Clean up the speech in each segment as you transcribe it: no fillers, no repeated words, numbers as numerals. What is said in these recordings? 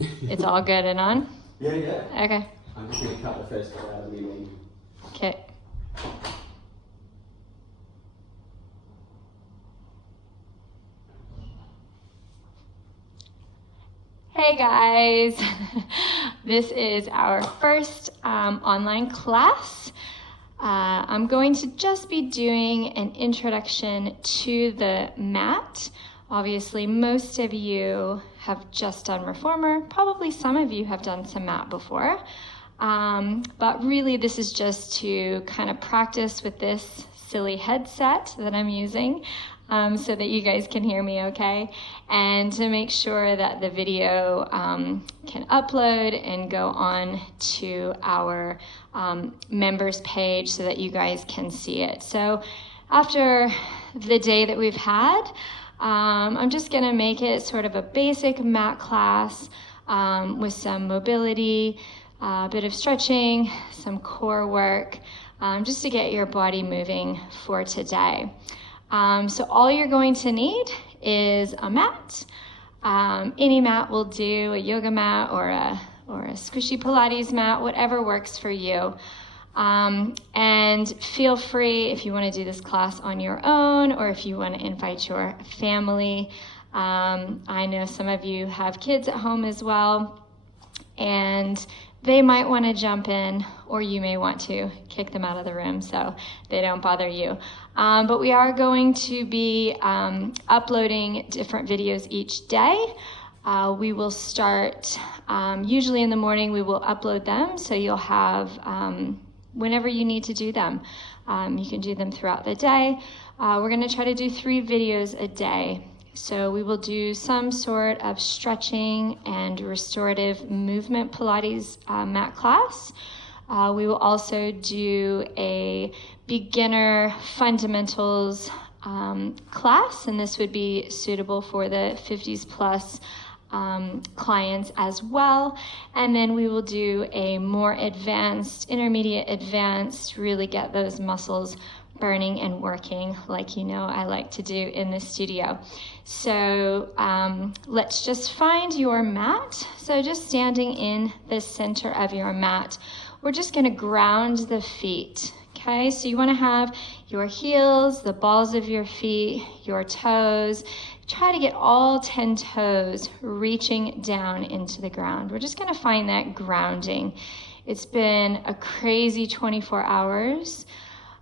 It's all good and on? Yeah, yeah. Okay. I'm just going to cut the first bit out of the wing. Okay. Hey guys, this is our first online class. I'm going to just be doing an introduction to the mat. Obviously, most of you have just done reformer. Probably some of you have done some mat before. But really, this is just to kind of practice with this silly headset that I'm using so that you guys can hear me okay, and to make sure that the video can upload and go on to our members page so that you guys can see it. So after the day that we've had, I'm just going to make it sort of a basic mat class with some mobility, a bit of stretching, some core work, just to get your body moving for today. So all you're going to need is a mat. Any mat will do, a yoga mat or a squishy Pilates mat, whatever works for you. And feel free if you want to do this class on your own or if you want to invite your family. I know some of you have kids at home as well, and they might want to jump in, or you may want to kick them out of the room so they don't bother you. But we are going to be uploading different videos each day. We will start, usually in the morning, we will upload them, so you'll have whenever you need to do them. You can do them throughout the day. We're going to try to do 3 videos a day. So we will do some sort of stretching and restorative movement Pilates mat class. We will also do a beginner fundamentals class, and this would be suitable for the 50s plus clients as well. And then we will do a more advanced, intermediate advanced, really get those muscles burning and working like you know I like to do in the studio. So let's just find your mat. So just standing in the center of your mat, we're just going to ground the feet. Okay, so you want to have your heels, the balls of your feet, your toes. Try to get all 10 toes reaching down into the ground. We're just going to find that grounding. It's been a crazy 24 hours.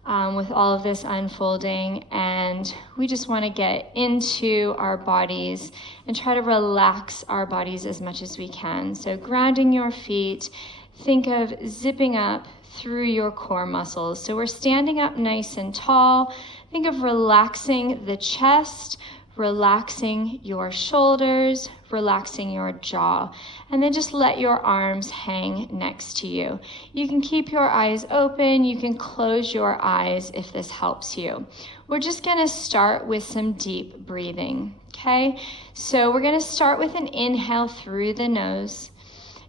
With all of this unfolding, and we just want to get into our bodies and try to relax our bodies as much as we can. So grounding your feet, think of zipping up through your core muscles. So we're standing up nice and tall. Think of relaxing the chest, relaxing your shoulders, relaxing your jaw, and then just let your arms hang next to you. You can keep your eyes open, you can close your eyes if this helps you. We're just going to start with some deep breathing, okay? So we're going to start with an inhale through the nose,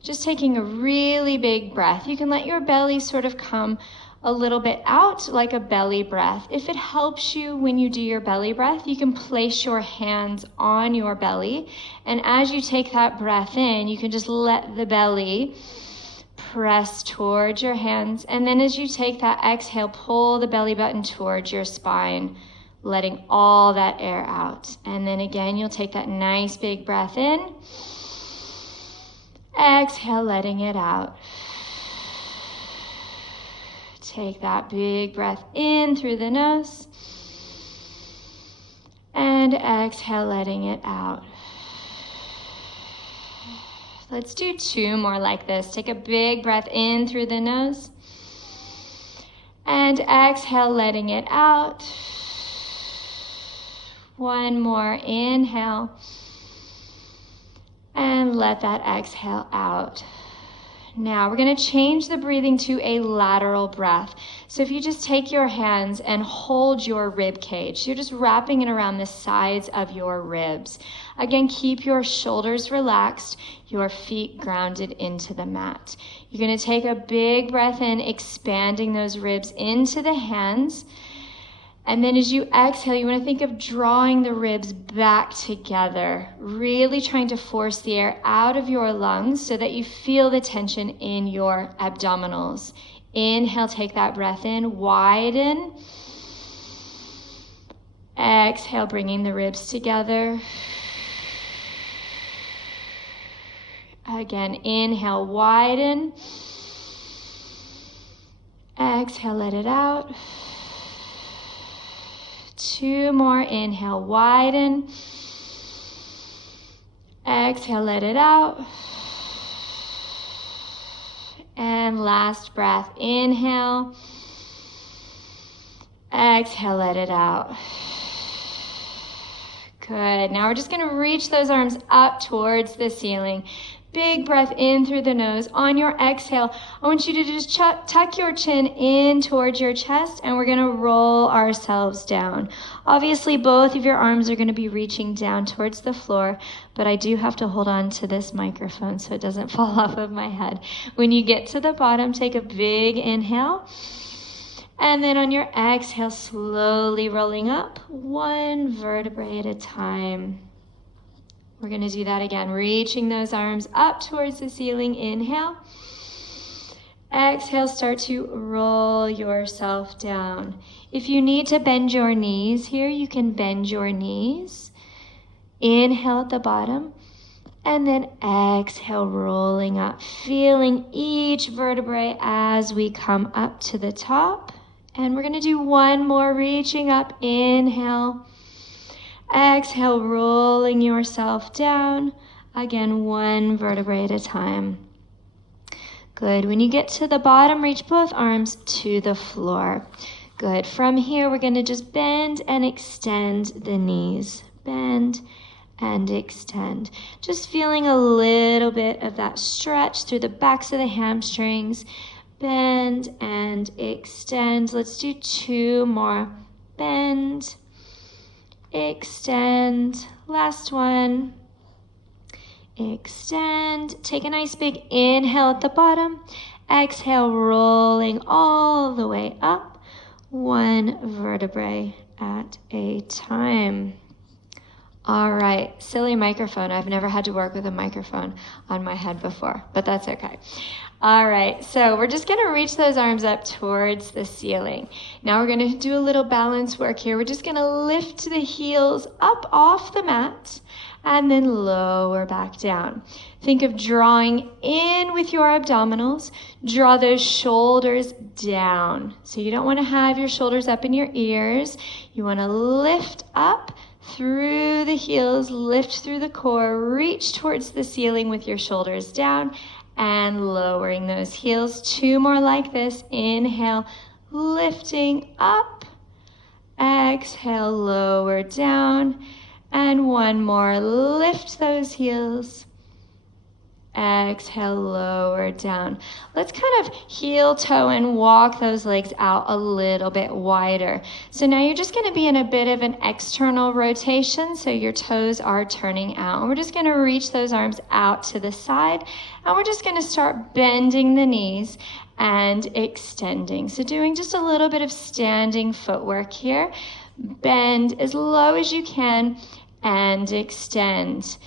just taking a really big breath. You can let your belly sort of come a little bit out like a belly breath. If it helps you when you do your belly breath, you can place your hands on your belly, and as you take that breath in, you can just let the belly press towards your hands, and then as you take that exhale, pull the belly button towards your spine, letting all that air out. And then again, you'll take that nice big breath in, exhale, letting it out. Take that big breath in through the nose and exhale, letting it out. Let's do 2 more like this. Take a big breath in through the nose and exhale, letting it out. 1 more, inhale and let that exhale out. Now we're going to change the breathing to a lateral breath. So if you just take your hands and hold your rib cage, you're just wrapping it around the sides of your ribs. Again, keep your shoulders relaxed, your feet grounded into the mat. You're going to take a big breath in, expanding those ribs into the hands. And then as you exhale, you want to think of drawing the ribs back together, really trying to force the air out of your lungs so that you feel the tension in your abdominals. Inhale, take that breath in, widen. Exhale, bringing the ribs together. Again, inhale, widen. Exhale, let it out. 2 more, inhale, widen. Exhale, let it out. And last breath, inhale. Exhale, let it out. Good. Now we're just going to reach those arms up towards the ceiling. Big breath in through the nose. On your exhale, I want you to just tuck your chin in towards your chest, and we're going to roll ourselves down. Obviously, both of your arms are going to be reaching down towards the floor, but I do have to hold on to this microphone so it doesn't fall off of my head. When you get to the bottom, take a big inhale. And then on your exhale, slowly rolling up, 1 vertebrae at a time. We're going to do that again, reaching those arms up towards the ceiling. Inhale. Exhale, start to roll yourself down. If you need to bend your knees here, you can bend your knees. Inhale at the bottom. And then exhale, rolling up, feeling each vertebrae as we come up to the top. And we're going to do 1 more, reaching up. Inhale. Exhale, rolling yourself down. Again, 1 vertebrae at a time. Good. When you get to the bottom, reach both arms to the floor. Good. From here, we're going to just bend and extend the knees. Bend and extend. Just feeling a little bit of that stretch through the backs of the hamstrings. Bend and extend. Let's do 2 more. Bend, extend. Last one. Extend. Take a nice big inhale at the bottom. Exhale, rolling all the way up. 1 vertebrae at a time. All right, silly microphone. I've never had to work with a microphone on my head before, but that's okay. All right, so we're just going to reach those arms up towards the ceiling. Now we're going to do a little balance work here. We're just going to lift the heels up off the mat and then lower back down. Think of drawing in with your abdominals. Draw those shoulders down. So you don't want to have your shoulders up in your ears. You want to lift up through the heels, lift through the core, reach towards the ceiling with your shoulders down and lowering those heels. 2 more like this. Inhale, lifting up. Exhale, lower down. And 1 more, lift those heels. Exhale, lower down. Let's kind of heel toe and walk those legs out a little bit wider. So now you're just going to be in a bit of an external rotation, so your toes are turning out. And we're just going to reach those arms out to the side, and we're just going to start bending the knees and extending. So doing just a little bit of standing footwork here. Bend as low as you can and extend.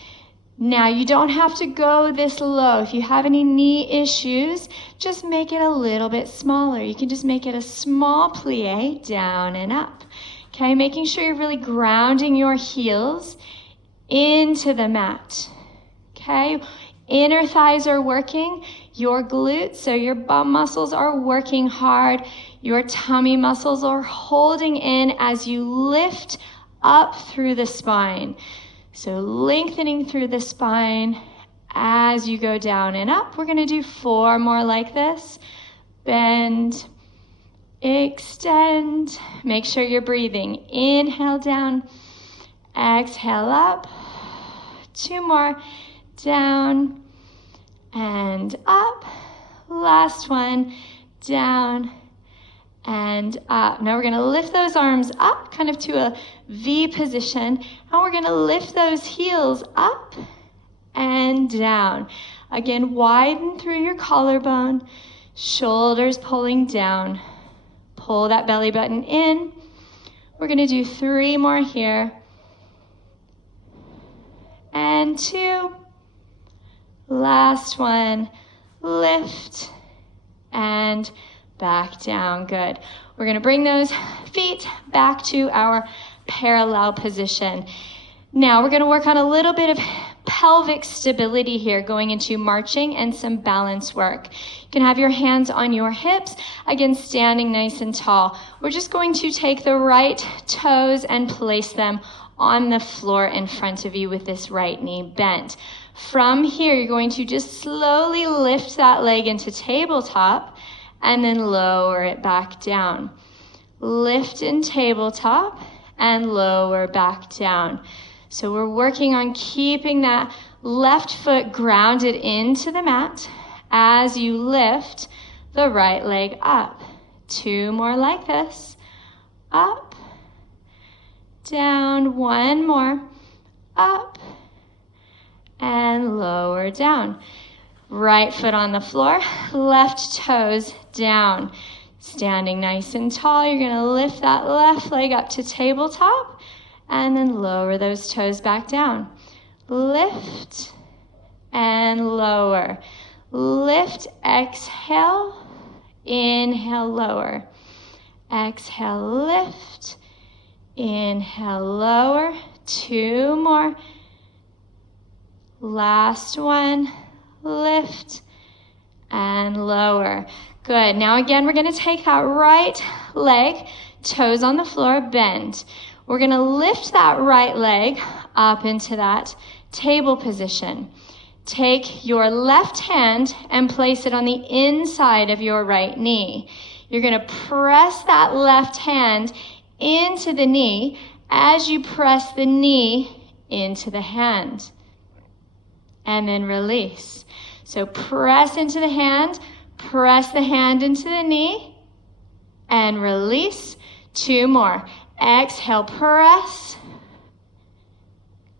Now, you don't have to go this low. If you have any knee issues, just make it a little bit smaller. You can just make it a small plie down and up. Okay, making sure you're really grounding your heels into the mat. Okay, inner thighs are working. Your glutes, so your bum muscles are working hard. Your tummy muscles are holding in as you lift up through the spine. So lengthening through the spine as you go down and up. We're going to do 4 more like this. Bend, extend. Make sure you're breathing. Inhale down, exhale up. 2 more, down and up. Last one, down and up. Now we're going to lift those arms up, kind of to a V position, and we're going to lift those heels up and down. Again, widen through your collarbone, shoulders pulling down. Pull that belly button in, We're going to do 3 more here. And 2. Last one. Lift and back down. Good. We're going to bring those feet back to our parallel position. Now we're going to work on a little bit of pelvic stability here, going into marching and some balance work. You can have your hands on your hips, again standing nice and tall. We're just going to take the right toes and place them on the floor in front of you with this right knee bent. From here, you're going to just slowly lift that leg into tabletop and then lower it back down. Lift in tabletop and lower back down. So we're working on keeping that left foot grounded into the mat as you lift the right leg up. 2 more like this. Up, down, 1 more. Up, and lower down. Right foot on the floor, left toes down. Standing nice and tall, you're going to lift that left leg up to tabletop and then lower those toes back down. Lift and lower. Lift, exhale, inhale, lower. Exhale, lift, inhale, lower. 2 more. Last one, lift and lower. Good. Now again, we're going to take that right leg, toes on the floor, bend. We're going to lift that right leg up into that table position. Take your left hand and place it on the inside of your right knee. You're going to press that left hand into the knee as you press the knee into the hand. And then release. So press into the hand, press the hand into the knee, and release. 2 more. Exhale, press.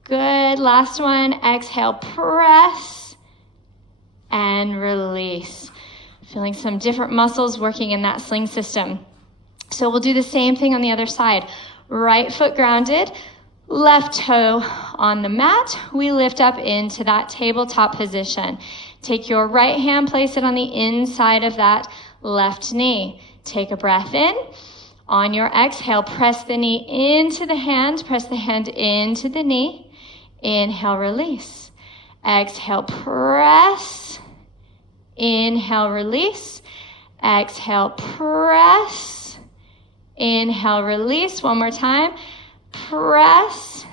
Good. Last one. Exhale, press. And release. Feeling some different muscles working in that sling system. So we'll do the same thing on the other side. Right foot grounded, left toe on the mat. We lift up into that tabletop position. Take your right hand, place it on the inside of that left knee. Take a breath in. On your exhale, press the knee into the hand, press the hand into the knee. Inhale, release. Exhale, press. Inhale, release. Exhale, press. Inhale, release. 1 more time. Press.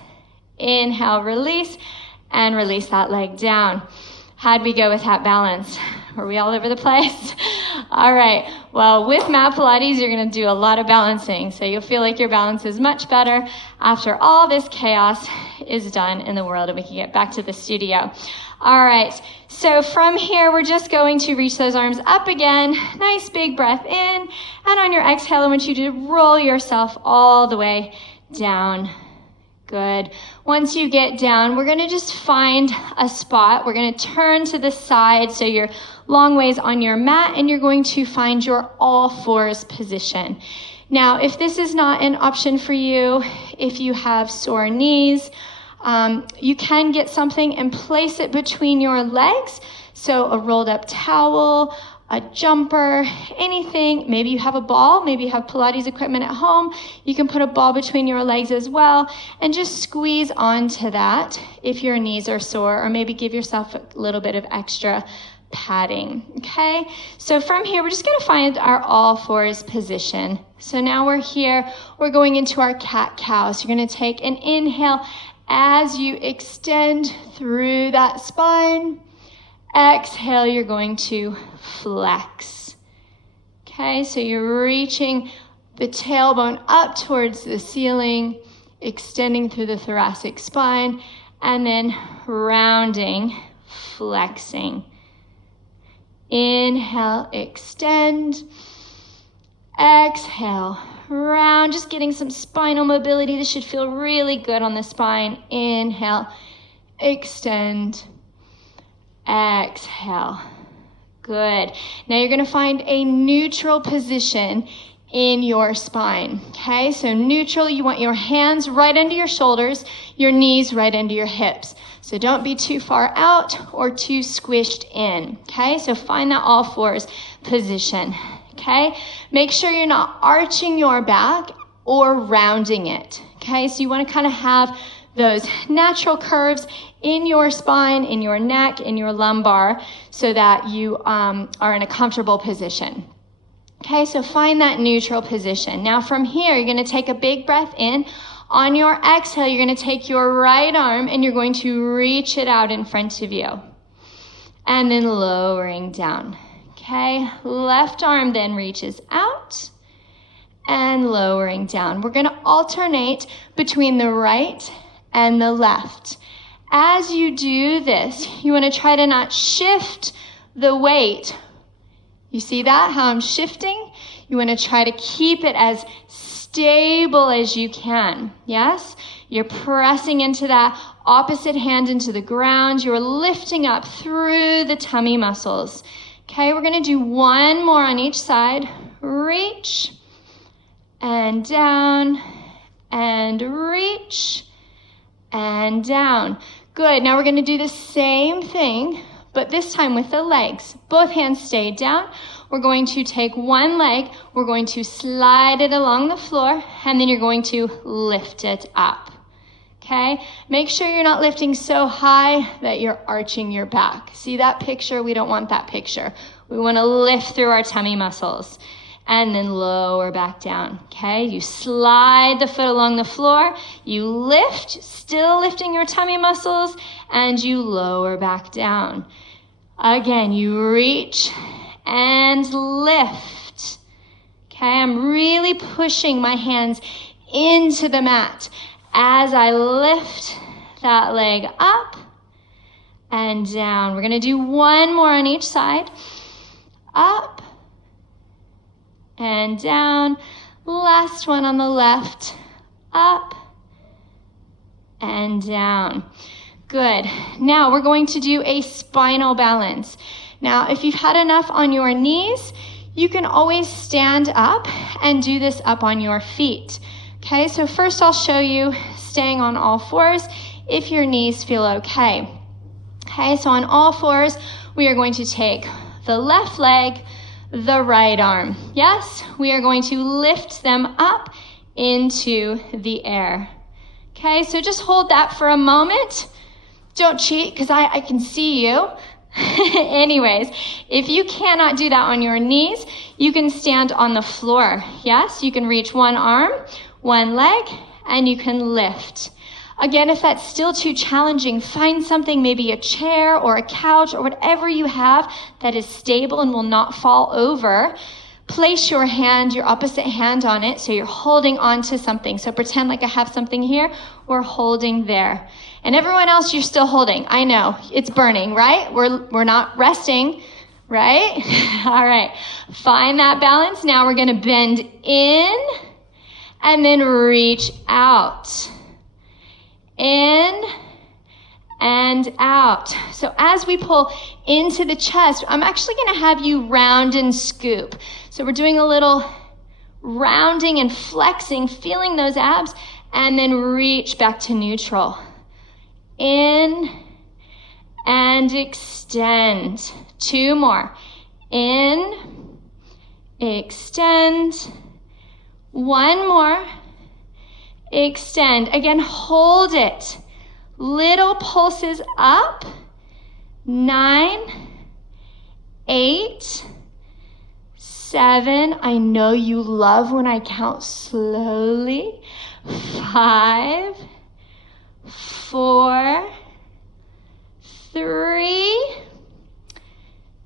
Inhale, release. And release that leg down. How'd we go with that balance? Were we all over the place? All right. Well, with Mat Pilates, you're going to do a lot of balancing. So you'll feel like your balance is much better after all this chaos is done in the world and we can get back to the studio. All right. So from here, we're just going to reach those arms up again. Nice big breath in. And on your exhale, I want you to roll yourself all the way down. Good. Once you get down, we're going to just find a spot. We're going to turn to the side so you're long ways on your mat, and you're going to find your all fours position. Now, if this is not an option for you, if you have sore knees, you can get something and place it between your legs. So a rolled up towel, a jumper, anything. Maybe you have a ball, maybe you have Pilates equipment at home. You can put a ball between your legs as well and just squeeze onto that if your knees are sore, or maybe give yourself a little bit of extra padding, okay? So from here, we're just gonna find our all fours position. So now we're here, we're going into our cat-cow. So you're gonna take an inhale as you extend through that spine. Exhale, you're going to flex. Okay, so you're reaching the tailbone up towards the ceiling, extending through the thoracic spine, and then rounding, flexing. Inhale, extend. Exhale, round, just getting some spinal mobility. This should feel really good on the spine. Inhale, extend. Exhale. Good. Now you're going to find a neutral position in your spine. Okay, so neutral, you want your hands right under your shoulders, your knees right under your hips. So don't be too far out or too squished in. Okay, so find that all fours position. Okay, make sure you're not arching your back or rounding it. Okay, so you want to kind of have those natural curves in your spine, in your neck, in your lumbar, so that you are in a comfortable position. Okay, so find that neutral position. Now from here, you're going to take a big breath in. On your exhale, you're going to take your right arm and you're going to reach it out in front of you. And then lowering down. Okay, left arm then reaches out and lowering down. We're going to alternate between the right and the left. As you do this, you want to try to not shift the weight. You see that, how I'm shifting? You want to try to keep it as stable as you can. Yes? You're pressing into that opposite hand into the ground. You're lifting up through the tummy muscles. Okay, we're going to do one more on each side. Reach and down and reach and down. Good. Now we're going to do the same thing, but this time with the legs. Both hands stay down. We're going to take one leg, we're going to slide it along the floor, and then you're going to lift it up. Okay? Make sure you're not lifting so high that you're arching your back. See that picture? We don't want that picture. We want to lift through our tummy muscles. And then lower back down. Okay? You slide the foot along the floor, you lift, still lifting your tummy muscles, and you lower back down. Again, you reach and lift. Okay, I'm really pushing my hands into the mat as I lift that leg up and down. We're going to do one more on each side. Up and down. Last one on the left. Up and down. Good. Now we're going to do a spinal balance. Now, if you've had enough on your knees, you can always stand up and do this up on your feet. Okay, so first I'll show you staying on all fours if your knees feel okay. Okay, so on all fours, we are going to take the left leg, the right arm. Yes, we are going to lift them up into the air. Okay, so just hold that for a moment. Don't cheat because I can see you. Anyways, if you cannot do that on your knees, you can stand on the floor. Yes, you can reach one arm, one leg, and you can lift. Again, if that's still too challenging, find something, maybe a chair or a couch or whatever you have that is stable and will not fall over. Place your hand, your opposite hand on it, so you're holding on to something. So pretend like I have something here, we're holding there. And everyone else, you're still holding. I know, it's burning, right? We're not resting, right? All right, find that balance. Now we're gonna bend in and then reach out. In and out. So as we pull into the chest, I'm actually gonna have you round and scoop. So we're doing a little rounding and flexing, feeling those abs, and then reach back to neutral. In and extend. Two more. In, extend. One more. Extend. Again, hold it. Little pulses up. 9, 8, 7. I know you love when I count slowly. 5, 4, 3,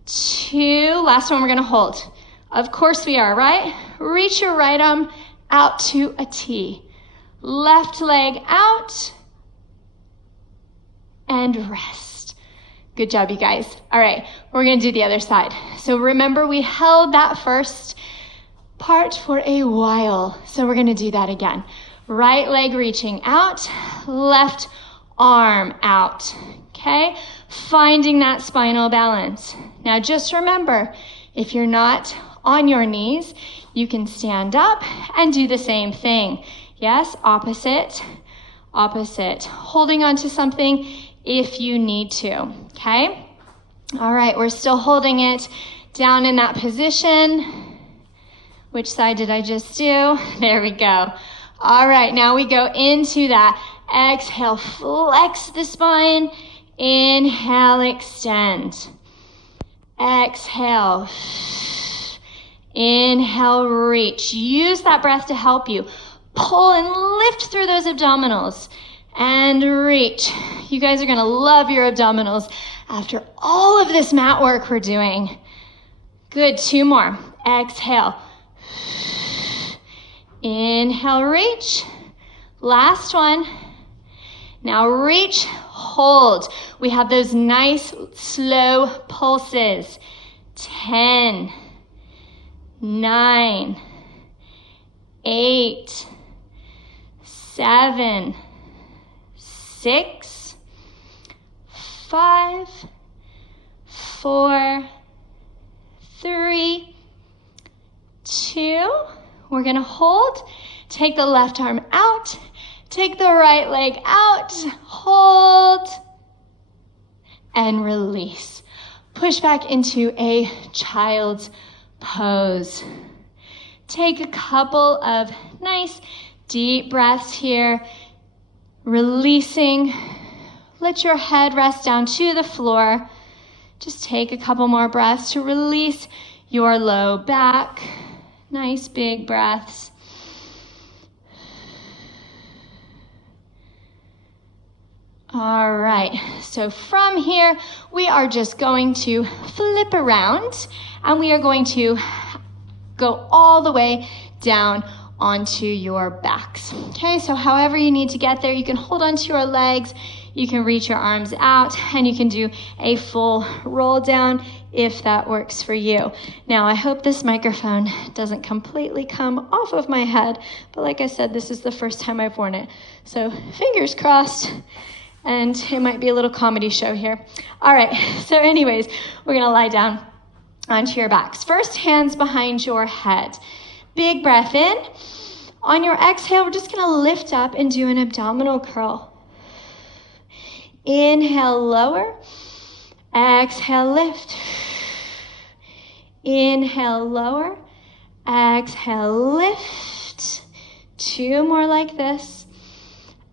2. Last one we're going to hold. Of course we are, right? Reach your right arm out to a T. Left leg out. And rest. Good job, you guys. All right, we're going to do the other side. So remember, we held that first part for a while. So we're going to do that again. Right leg reaching out, left arm out. Okay? Finding that spinal balance. Now just remember, if you're not on your knees, You can stand up and do the same thing. Yes, opposite, opposite. Holding on to something if you need to, okay? All right, we're still holding it down in that position. Which side did I just do? There we go. All right, now we go into that. Exhale, flex the spine. Inhale, extend. Exhale. Inhale, reach. Use that breath to help you. Pull and lift through those abdominals. And reach. You guys are gonna love your abdominals after all of this mat work we're doing. Good, 2 more. Exhale. Inhale, reach. Last one. Now reach, hold. We have those nice slow pulses. 10, 9, 8, 7, 6, 5, 4, 3, 2. We're gonna hold. Take the left arm out. Take the right leg out. Hold. And release. Push back into a child's pose. Take a couple of nice deep breaths here. Releasing. Let your head rest down to the floor. Just take a couple more breaths to release your low back. Nice big breaths. All right, so from here, we are just going to flip around and we are going to go all the way down onto your backs. Okay, so however you need to get there, you can hold onto your legs, you can reach your arms out, and you can do a full roll down if that works for you. Now, I hope this microphone doesn't completely come off of my head, but like I said, this is the first time I've worn it. So fingers crossed, and it might be a little comedy show here. All right, so anyways, we're gonna lie down onto your backs. First, hands behind your head. Big breath in. On your exhale, we're just gonna lift up and do an abdominal curl. Inhale, lower. Exhale, lift. Inhale, lower. Exhale, lift. 2 more like this.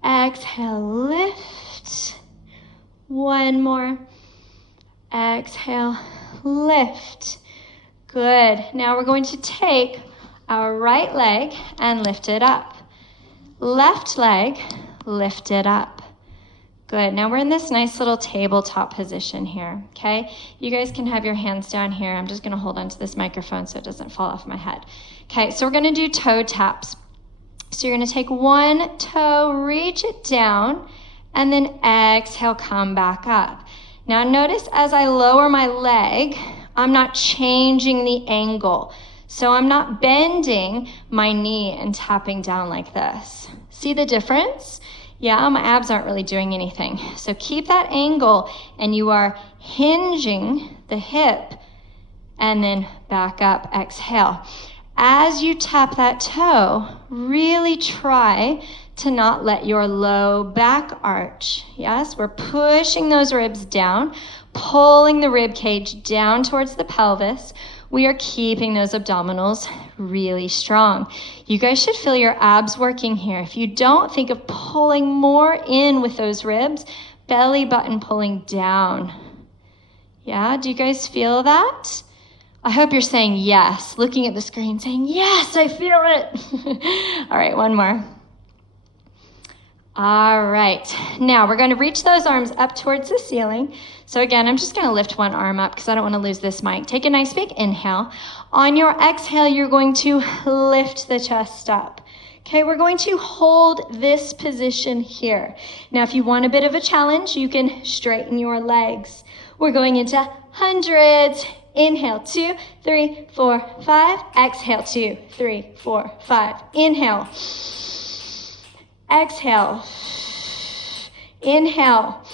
Exhale, lift. 1 more. Exhale, lift. Good. Now we're going to take our right leg and lift it up. Left leg, lift it up. Good. Now we're in this nice little tabletop position here, okay? You guys can have your hands down here. I'm just going to hold onto this microphone so it doesn't fall off my head. Okay, so we're going to do toe taps. So you're going to take 1 toe, reach it down, and then exhale, come back up. Now notice as I lower my leg, I'm not changing the angle. So I'm not bending my knee and tapping down like this. See the difference? Yeah, my abs aren't really doing anything. So keep that angle and you are hinging the hip and then back up, exhale. As you tap that toe, really try to not let your low back arch. Yes, we're pushing those ribs down, pulling the rib cage down towards the pelvis. We are keeping those abdominals really strong. You guys should feel your abs working here. If you don't, think of pulling more in with those ribs, belly button pulling down. Yeah, do you guys feel that? I hope you're saying yes, looking at the screen saying, yes, I feel it. All right, 1 more. All right, now we're going to reach those arms up towards the ceiling. So again, I'm just going to lift 1 arm up because I don't want to lose this mic. Take a nice big inhale. On your exhale, you're going to lift the chest up. Okay, we're going to hold this position here. Now, if you want a bit of a challenge, you can straighten your legs. We're going into hundreds. Inhale, 2, 3, 4, 5. Exhale, 2, 3, 4, 5. Inhale. Exhale. Inhale.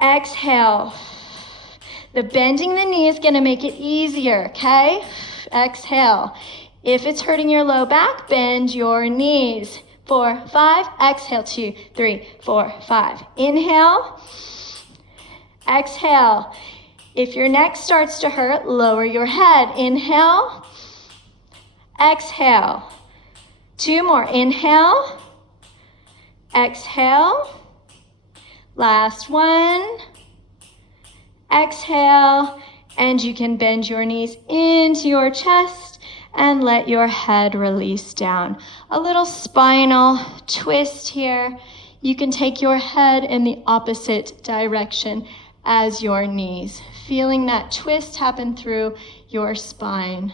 Exhale. The bending the knee is going to make it easier, okay? exhale. If it's hurting your low back, bend your knees. 4, 5, exhale, 2, 3, 4, 5. Inhale, exhale. If your neck starts to hurt, lower your head. Inhale, exhale. 2 more, inhale, exhale. Last one, exhale. And you can bend your knees into your chest and let your head release down. A little spinal twist here. You can take your head in the opposite direction as your knees, feeling that twist happen through your spine.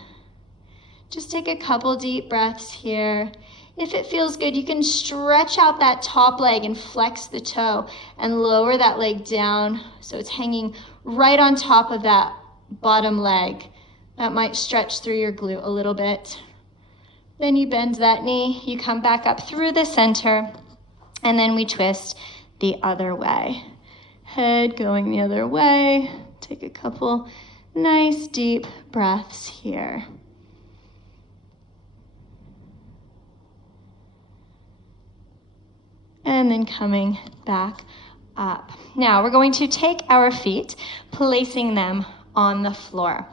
Just take a couple deep breaths here. If it feels good, you can stretch out that top leg and flex the toe and lower that leg down so it's hanging right on top of that bottom leg. That might stretch through your glute a little bit. Then you bend that knee, you come back up through the center, and then we twist the other way. Head going the other way. Take a couple nice deep breaths here. And then coming back up. Now we're going to take our feet, placing them on the floor.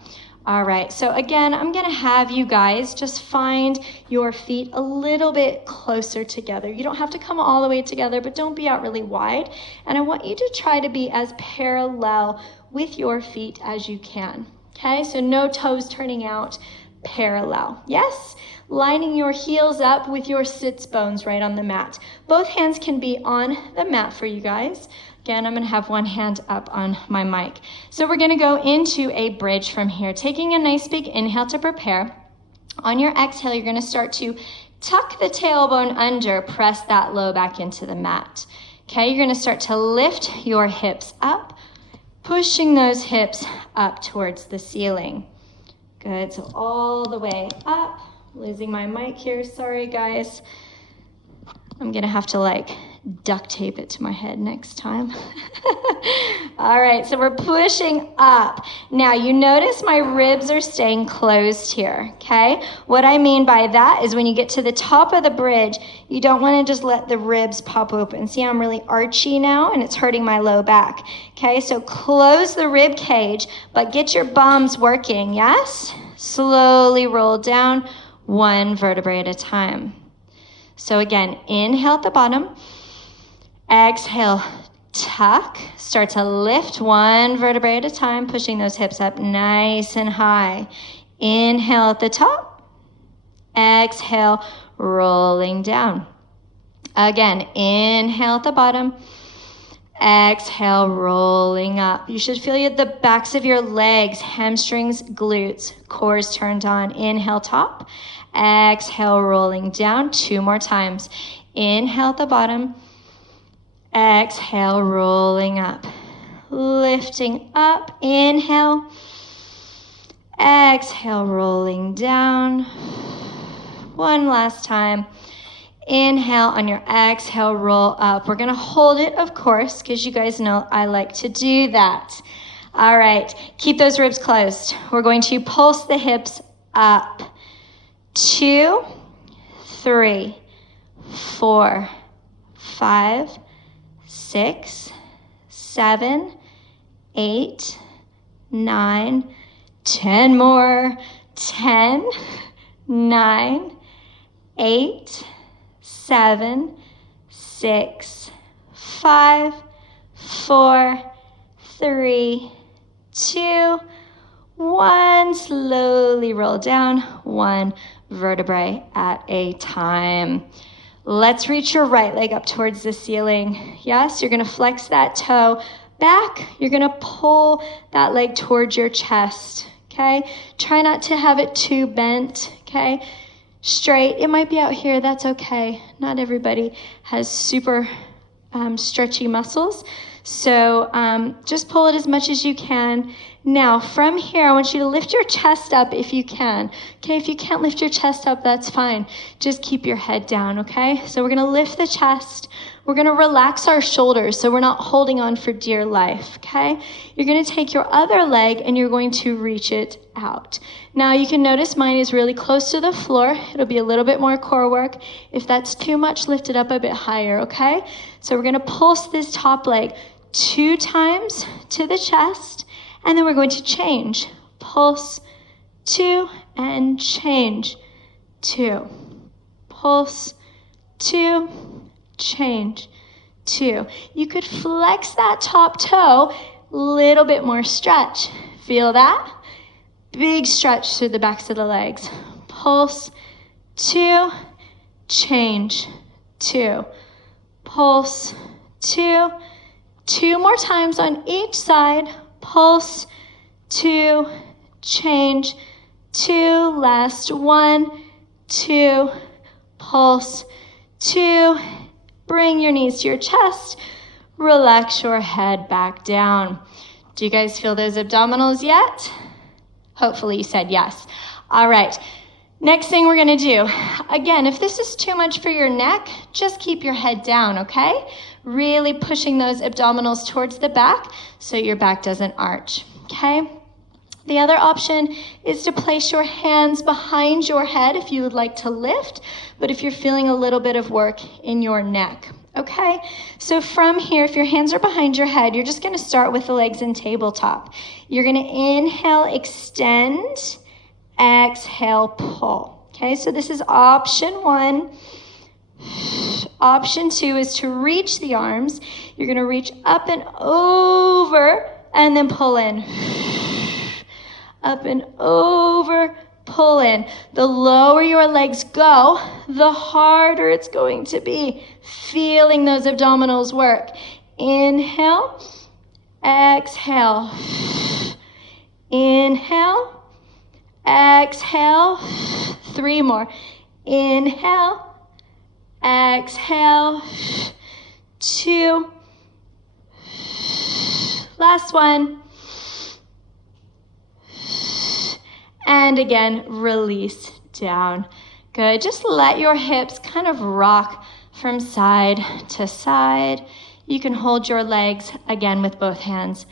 All right, so again, I'm gonna have you guys just find your feet a little bit closer together. You don't have to come all the way together, but don't be out really wide. And I want you to try to be as parallel with your feet as you can. Okay, so no toes turning out, parallel. Yes? Lining your heels up with your sits bones right on the mat. Both hands can be on the mat for you guys. Again, I'm going to have one hand up on my mic. So we're going to go into a bridge from here, taking a nice big inhale to prepare. On your exhale, you're going to start to tuck the tailbone under, press that low back into the mat. Okay, you're going to start to lift your hips up, pushing those hips up towards the ceiling. Good, so all the way up. Losing my mic here, sorry guys. I'm gonna have to duct tape it to my head next time. All right, so we're pushing up. Now you notice my ribs are staying closed here, okay? What I mean by that is when you get to the top of the bridge, you don't wanna just let the ribs pop open. See, I'm really archy now and it's hurting my low back. Okay, so close the rib cage, but get your bums working, yes? Slowly roll down, one vertebrae at a time. So again, inhale at the bottom, exhale, tuck, start to lift one vertebrae at a time, pushing those hips up nice and high. Inhale at the top, exhale, rolling down. Again, inhale at the bottom, exhale, rolling up. You should feel the backs of your legs, hamstrings, glutes, cores turned on. Inhale, top. Exhale, rolling down. 2 more times. Inhale at the bottom. Exhale, rolling up. Lifting up. Inhale. Exhale, rolling down. One last time. Inhale, on your exhale, roll up. We're gonna hold it, of course, because you guys know I like to do that. All right, keep those ribs closed. We're going to pulse the hips up. 2, 3, 4, 5, 6, 7, 8, 9, 10 more. 10, 9, 8, 7, 6, 5, 4, 3, 2, 1. Slowly roll down, 1 vertebrae at a time. Let's reach your right leg up towards the ceiling. Yes, you're going to flex that toe back. You're going to pull that leg towards your chest. Okay? Try not to have it too bent. Okay? Straight. It might be out here. That's okay. Not everybody has super stretchy muscles. So just pull it as much as you can. Now, from here, I want you to lift your chest up if you can. Okay, if you can't lift your chest up, that's fine. Just keep your head down, okay? So we're going to lift the chest. We're we're gonna relax our shoulders so we're not holding on for dear life, okay? You're gonna take your other leg and you're going to reach it out. Now you can notice mine is really close to the floor. It'll be a little bit more core work. If that's too much, lift it up a bit higher, okay? So we're gonna pulse this top leg 2 times to the chest, and then we're going to change. Pulse, 2, and change, 2. Pulse, 2, change, 2. You could flex that top toe, little bit more stretch. Feel that? Big stretch through the backs of the legs. Pulse, 2, change, 2. Pulse, 2. 2 more times on each side. Pulse, 2, change, 2. Last 1, 2. Pulse, 2. Bring your knees to your chest. Relax your head back down. Do you guys feel those abdominals yet? Hopefully you said yes. All right. Next thing we're going to do, again, if this is too much for your neck, just keep your head down, okay? Really pushing those abdominals towards the back so your back doesn't arch, okay? The other option is to place your hands behind your head if you would like to lift, but if you're feeling a little bit of work in your neck, okay? So from here, if your hands are behind your head, you're just going to start with the legs in tabletop. You're going to inhale, extend, exhale, pull. Okay, so this is option 1. Option 2 is to reach the arms. You're going to reach up and over and then pull in. Up and over, pull in. The lower your legs go, the harder it's going to be. Feeling those abdominals work. Inhale, exhale. Inhale, exhale. 3 more. Inhale, exhale. 2. Last 1. And again, release down. Good. Just let your hips kind of rock from side to side. You can hold your legs again with both hands.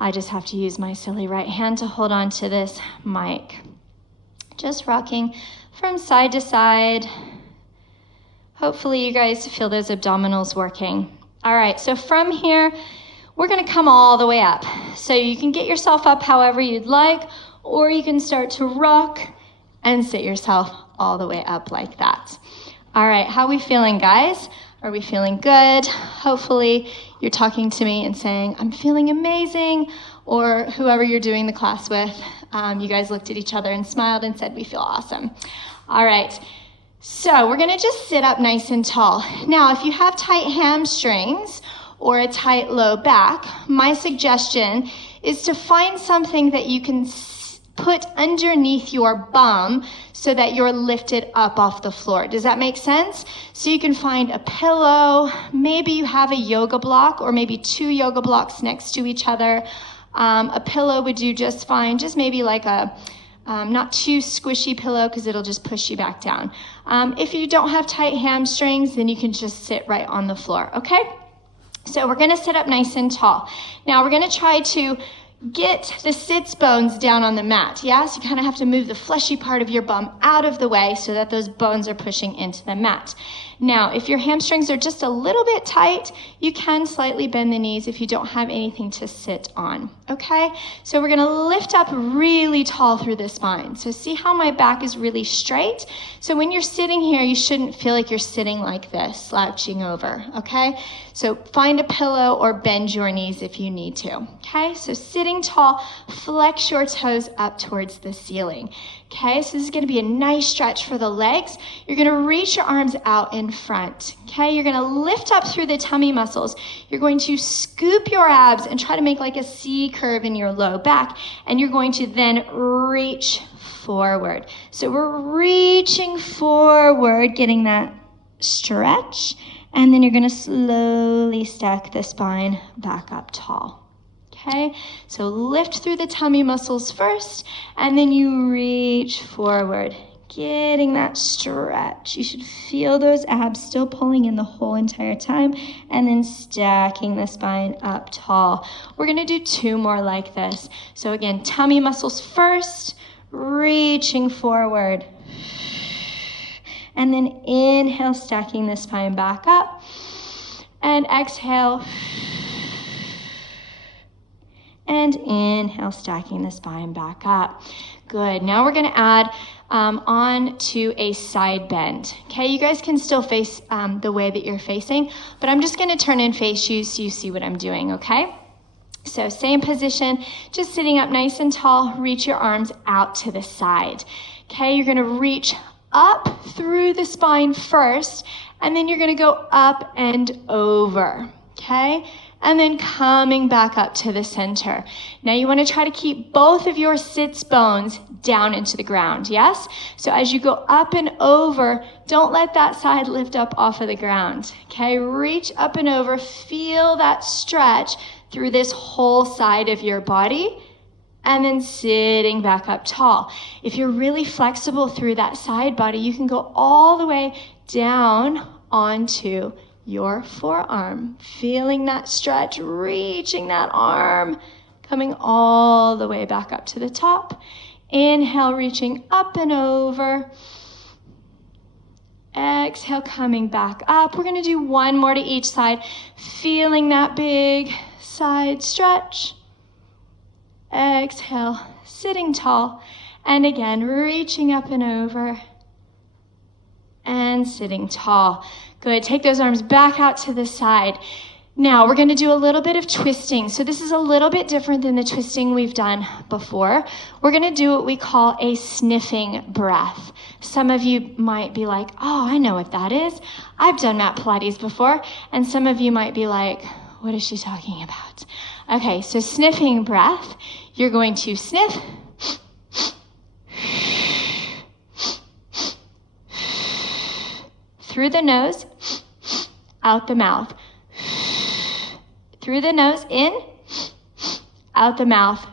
I just have to use my silly right hand to hold on to this mic. Just rocking from side to side. Hopefully you guys feel those abdominals working. All right, so from here, we're gonna come all the way up. So you can get yourself up however you'd like, or you can start to rock and sit yourself all the way up like that. All right, how are we feeling, guys? Are we feeling good? Hopefully you're talking to me and saying, I'm feeling amazing, or whoever you're doing the class with, you guys looked at each other and smiled and said, we feel awesome. All right, so we're gonna just sit up nice and tall. Now, if you have tight hamstrings or a tight low back, my suggestion is to find something that you can put underneath your bum so that you're lifted up off the floor. Does that make sense? So you can find a pillow, maybe you have a yoga block or maybe 2 yoga blocks next to each other. A pillow would do just fine, just maybe like a not too squishy pillow because it'll just push you back down. If you don't have tight hamstrings, then you can just sit right on the floor, okay? So we're gonna sit up nice and tall. Now we're gonna try to get the sits bones down on the mat, yeah? So you kind of have to move the fleshy part of your bum out of the way so that those bones are pushing into the mat. Now, if your hamstrings are just a little bit tight, you can slightly bend the knees if you don't have anything to sit on, okay? So we're gonna lift up really tall through the spine. So see how my back is really straight? So when you're sitting here, you shouldn't feel like you're sitting like this, slouching over, okay? So find a pillow or bend your knees if you need to, okay? So sitting tall, flex your toes up towards the ceiling, okay? So this is gonna be a nice stretch for the legs. You're gonna reach your arms out in front, okay? You're gonna lift up through the tummy muscles. You're going to scoop your abs and try to make like a C curve in your low back, and you're going to then reach forward. So we're reaching forward, getting that stretch, and then you're gonna slowly stack the spine back up tall. Okay, so lift through the tummy muscles first, and then you reach forward. getting that stretch. You should feel those abs still pulling in the whole entire time, and then stacking the spine up tall. We're gonna do 2 more like this. So again, tummy muscles first, reaching forward. And then inhale, stacking the spine back up. And exhale. And inhale, stacking the spine back up. Good. Now we're going to add on to a side bend. Okay, you guys can still face the way that you're facing, but I'm just going to turn and face you so you see what I'm doing, okay? So same position, just sitting up nice and tall. Reach your arms out to the side. Okay, you're going to reach up through the spine first, and then you're going to go up and over, okay? And then coming back up to the center. Now you want to try to keep both of your sits bones down into the ground, yes? So as you go up and over, don't let that side lift up off of the ground, okay? Reach up and over, feel that stretch through this whole side of your body, and then sitting back up tall. If you're really flexible through that side body, you can go all the way down onto your forearm. Feeling that stretch, reaching that arm, coming all the way back up to the top. Inhale, reaching up and over. Exhale, coming back up. We're gonna do 1 more to each side. Feeling that big side stretch. Exhale, sitting tall, and again, reaching up and over, and sitting tall. Good, take those arms back out to the side. Now, we're gonna do a little bit of twisting. So this is a little bit different than the twisting we've done before. We're gonna do what we call a sniffing breath. Some of you might be like, oh, I know what that is. I've done Mat Pilates before. And some of you might be like, what is she talking about? Okay, so sniffing breath, you're going to sniff, through the nose, out the mouth, through the nose, in, out the mouth.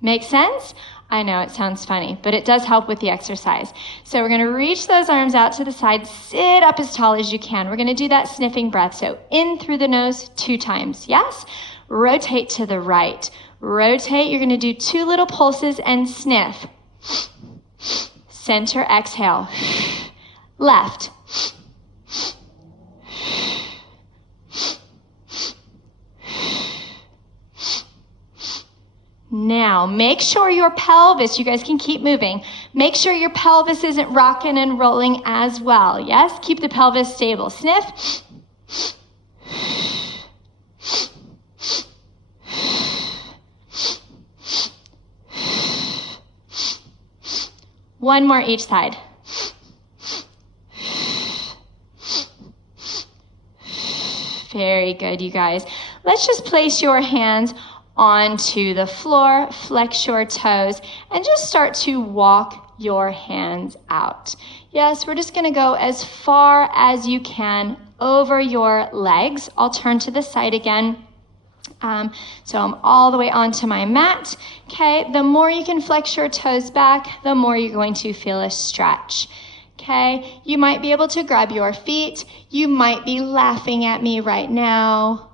Make sense? I know it sounds funny, but it does help with the exercise. So we're going to reach those arms out to the side, sit up as tall as you can. We're going to do that sniffing breath. So in through the nose 2 times, yes? Rotate to the right. Rotate, you're going to do 2 little pulses and sniff. Center, exhale. Left. Now, make sure your pelvis, you guys can keep moving. Make sure your pelvis isn't rocking and rolling as well. Yes? Keep the pelvis stable. Sniff. One more each side. Very good, you guys. Let's just place your hands onto the floor, flex your toes, and just start to walk your hands out. Yes, we're just gonna go as far as you can over your legs. I'll turn to the side again. So I'm all the way onto my mat. Okay, the more you can flex your toes back, the more you're going to feel a stretch. Okay, you might be able to grab your feet. You might be laughing at me right now.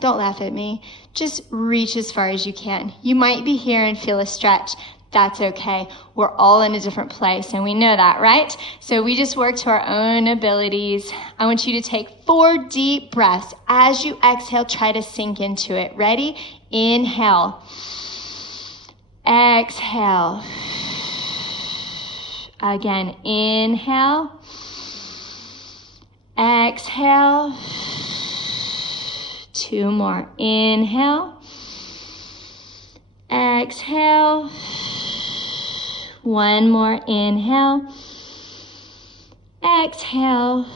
Don't laugh at me. Just reach as far as you can. You might be here and feel a stretch. That's okay. We're all in a different place, and we know that, right? So we just work to our own abilities. I want you to take 4 deep breaths. As you exhale, try to sink into it. Ready? Inhale. Exhale. Again, inhale. Exhale. 2 more. Inhale. Exhale. 1 more. Inhale. Exhale.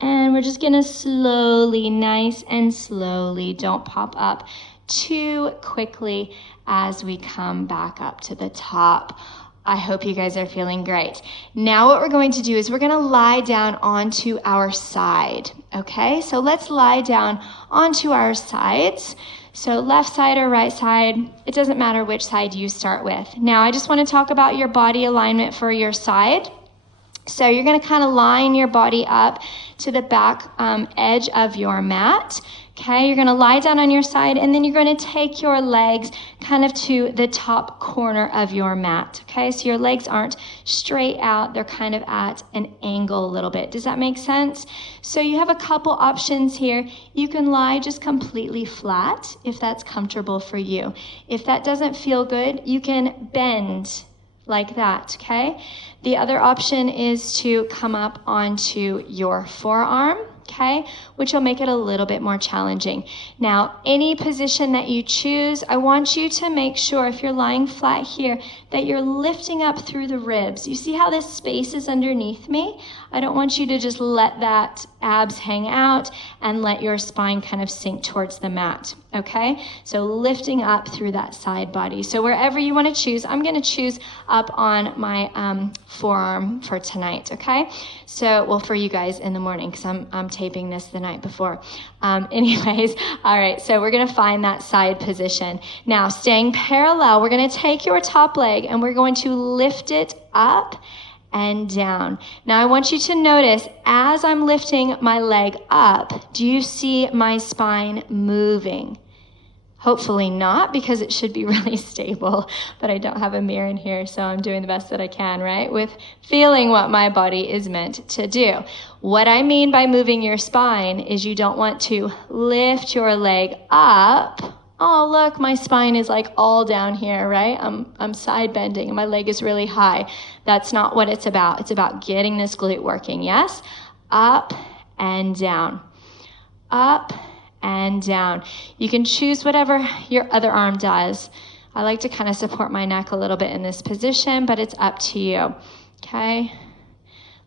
And we're just gonna slowly, nice and slowly, don't pop up too quickly as we come back up to the top. I hope you guys are feeling great. Now what we're going to do is we're gonna lie down onto our side, okay? So let's lie down onto our sides. So left side or right side, it doesn't matter which side you start with. Now I just want to talk about your body alignment for your side. So you're going to kind of line your body up to the back edge of your mat. Okay, you're going to lie down on your side, and then you're going to take your legs kind of to the top corner of your mat. Okay, so your legs aren't straight out, they're kind of at an angle a little bit. Does that make sense? So you have a couple options here. You can lie just completely flat if that's comfortable for you. If that doesn't feel good, you can bend like that, okay? The other option is to come up onto your forearm, okay, which will make it a little bit more challenging. Now, any position that you choose, I want you to make sure if you're lying flat here that you're lifting up through the ribs. You see how this space is underneath me? I don't want you to just let that abs hang out and let your spine kind of sink towards the mat, okay? So lifting up through that side body. So wherever you want to choose, I'm going to choose up on my forearm for tonight, okay? So, well, for you guys in the morning, because I'm taping this the night before. Anyways, all right, so we're going to find that side position. Now, staying parallel, we're going to take your top leg and we're going to lift it up and down. Now I want you to notice as I'm lifting my leg up, do you see my spine moving? Hopefully not, because it should be really stable, but I don't have a mirror in here, so I'm doing the best that I can, right? With feeling what my body is meant to do. What I mean by moving your spine is you don't want to lift your leg up. Oh, look, my spine is like all down here, right? I'm side bending and my leg is really high. That's not what it's about. It's about getting this glute working, yes? Up and down. Up and down. You can choose whatever your other arm does. I like to kind of support my neck a little bit in this position, but it's up to you, okay?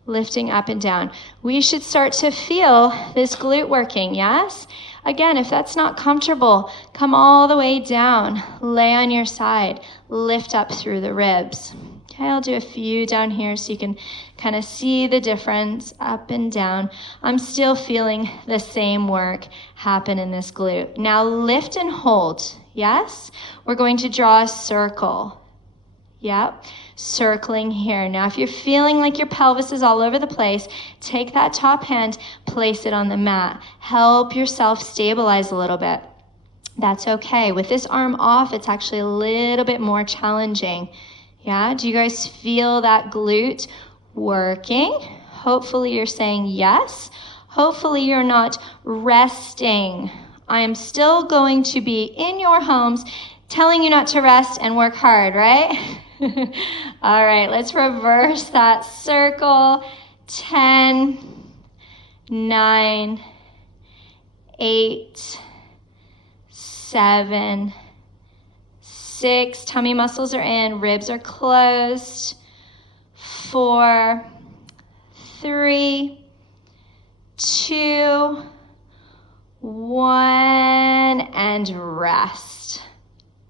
Lifting up and down. We should start to feel this glute working, yes? Again, if that's not comfortable, come all the way down, lay on your side, lift up through the ribs. Okay, I'll do a few down here so you can kind of see the difference up and down. I'm still feeling the same work happen in this glute. Now lift and hold, yes? We're going to draw a circle. Yep, circling here. Now, if you're feeling like your pelvis is all over the place, take that top hand, place it on the mat. Help yourself stabilize a little bit. That's okay. With this arm off, it's actually a little bit more challenging. Yeah, do you guys feel that glute working? Hopefully you're saying yes. Hopefully you're not resting. I am still going to be in your homes telling you not to rest and work hard, right? All right, let's reverse that circle. 10, 9, 8, 7, 6. Tummy muscles are in, ribs are closed. 4, 3, 2, 1, and rest.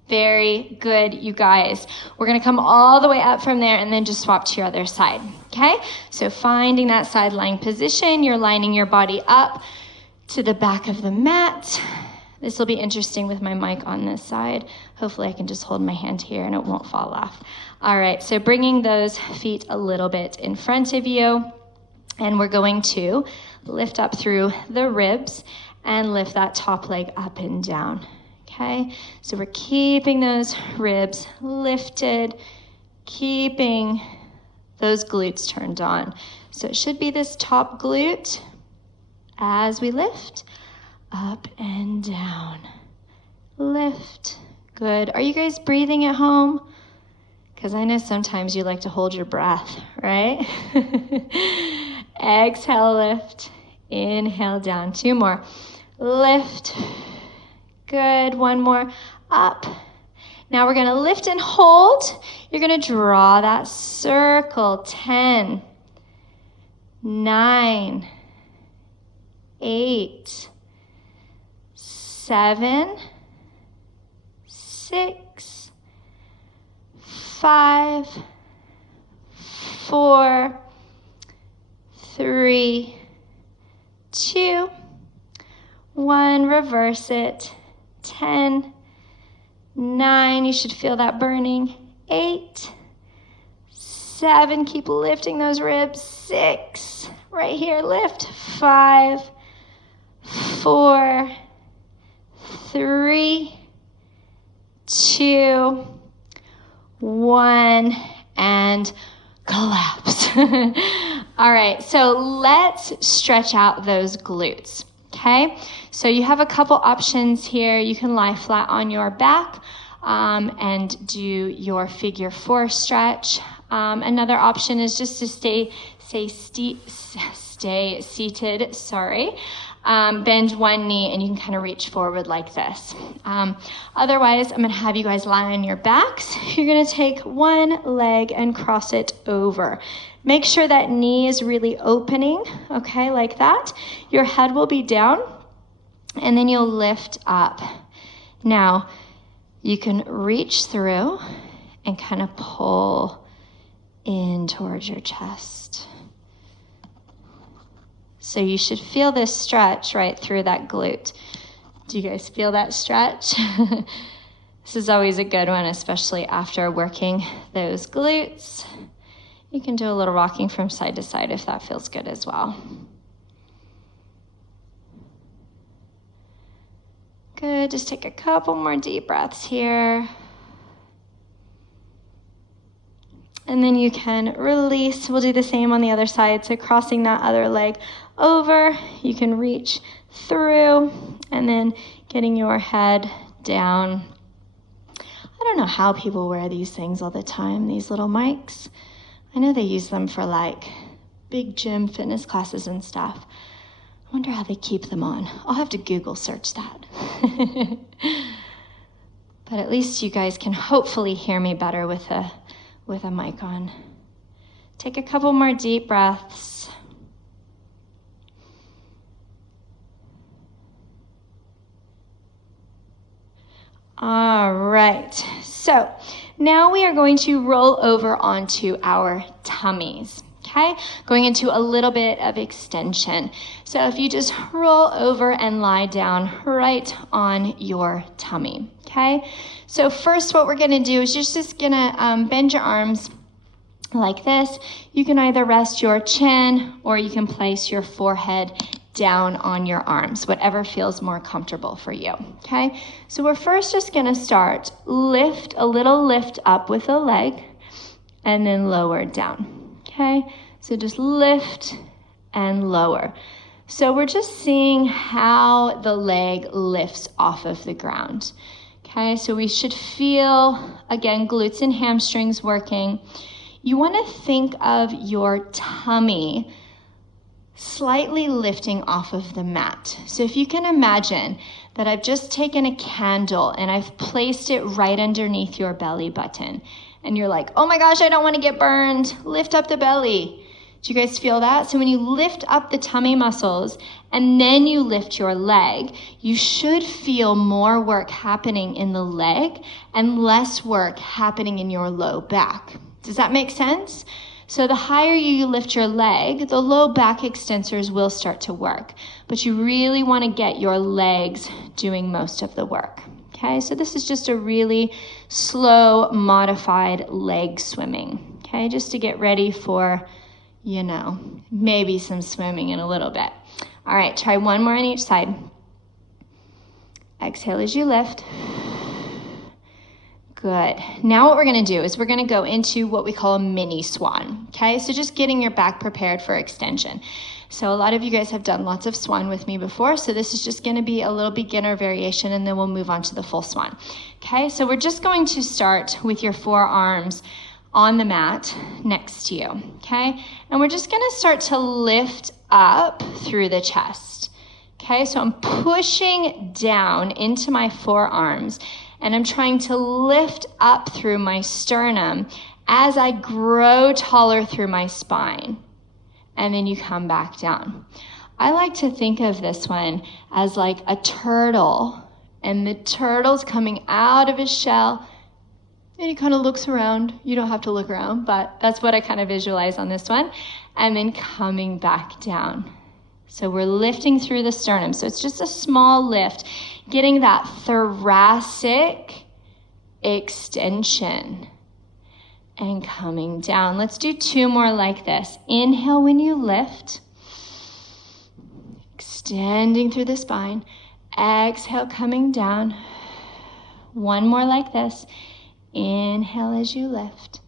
Very good, you guys. We're going to come all the way up from there and then just swap to your other side, okay? So finding that side lying position, you're lining your body up to the back of the mat. This will be interesting with my mic on this side. Hopefully I can just hold my hand here and it won't fall off. All right, so bringing those feet a little bit in front of you, and we're going to lift up through the ribs and lift that top leg up and down. Okay, so we're keeping those ribs lifted, keeping those glutes turned on. So it should be this top glute as we lift up and down. Lift. Good. Are you guys breathing at home? Because I know sometimes you like to hold your breath, right? Exhale, lift. Inhale, down. 2 more. Lift. Good. 1 more. Up. Now we're going to lift and hold. You're going to draw that circle. 10, 9, 8, 7, 6, 5, 4, 3, 2, 1. Reverse it. 10, 9, you should feel that burning. 8, 7, keep lifting those ribs. 6, right here, lift. 5, 4, 3, 2, 1, and collapse. All right, so let's stretch out those glutes, okay? So you have a couple options here. You can lie flat on your back and do your figure 4 stretch. Another option is just to stay seated, bend one knee and you can kind of reach forward like this. Otherwise, I'm gonna have you guys lie on your backs. You're gonna take one leg and cross it over. Make sure that knee is really opening, okay, like that. Your head will be down and then you'll lift up. Now, you can reach through and kind of pull in towards your chest. So you should feel this stretch right through that glute. Do you guys feel that stretch? This is always a good one, especially after working those glutes. You can do a little rocking from side to side if that feels good as well. Good, just take a couple more deep breaths here. And then you can release. We'll do the same on the other side. So crossing that other leg over, you can reach through and then getting your head down. I don't know how people wear these things all the time, these little mics. I know they use them for like big gym fitness classes and stuff. I wonder how they keep them on. I'll have to Google search that. But at least you guys can hopefully hear me better with a mic on. Take a couple more deep breaths. All right, so now we are going to roll over onto our tummies, okay? Going into a little bit of extension. So if you just roll over and lie down right on your tummy, okay? So first what we're gonna do is you're just gonna bend your arms like this. You can either rest your chin or you can place your forehead down on your arms, whatever feels more comfortable for you, okay? So we're first just gonna start, lift up with a leg and then lower down, okay? So just lift and lower. So we're just seeing how the leg lifts off of the ground, okay? So we should feel, again, glutes and hamstrings working. You wanna think of your tummy slightly lifting off of the mat. So if you can imagine that I've just taken a candle and I've placed it right underneath your belly button, and you're like, oh my gosh, I don't want to get burned. Lift up the belly. Do you guys feel that? So when you lift up the tummy muscles and then you lift your leg, you should feel more work happening in the leg and less work happening in your low back. Does that make sense? So the higher you lift your leg, the low back extensors will start to work. But you really want to get your legs doing most of the work. Okay, so this is just a really slow, modified leg swimming. Okay, just to get ready for, you know, maybe some swimming in a little bit. All right, try one more on each side. Exhale as you lift. Good. Now what we're going to do is we're going to go into what we call a mini swan. Okay, so just getting your back prepared for extension. So a lot of you guys have done lots of swan with me before, so this is just going to be a little beginner variation and then we'll move on to the full swan. Okay, so we're just going to start with your forearms on the mat next to you. Okay, and we're just going to start to lift up through the chest. Okay, so I'm pushing down into my forearms and I'm trying to lift up through my sternum as I grow taller through my spine. And then you come back down. I like to think of this one as like a turtle, and the turtle's coming out of his shell, and he kind of looks around. You don't have to look around, but that's what I kind of visualize on this one. And then coming back down. So we're lifting through the sternum. So it's just a small lift, getting that thoracic extension and coming down. Let's do 2 more like this. Inhale when you lift, extending through the spine. Exhale, coming down. 1 more like this. Inhale as you lift.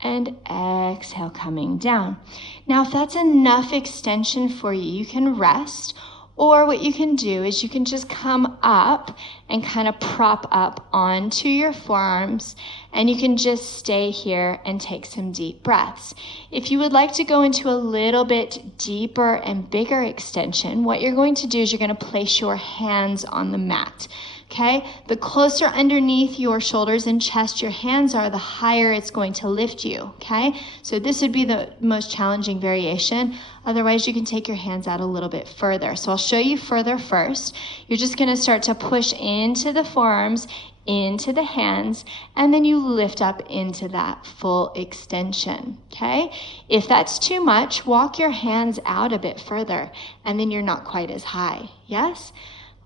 And exhale, coming down. Now, if that's enough extension for you, you can rest, or what you can do is you can just come up and kind of prop up onto your forearms, and you can just stay here and take some deep breaths. If you would like to go into a little bit deeper and bigger extension, what you're going to do is you're going to place your hands on the mat. Okay, the closer underneath your shoulders and chest your hands are, the higher it's going to lift you. Okay, so this would be the most challenging variation. Otherwise, you can take your hands out a little bit further. So I'll show you further first. You're just going to start to push into the forearms, into the hands, and then you lift up into that full extension. Okay, if that's too much, walk your hands out a bit further, and then you're not quite as high. Yes?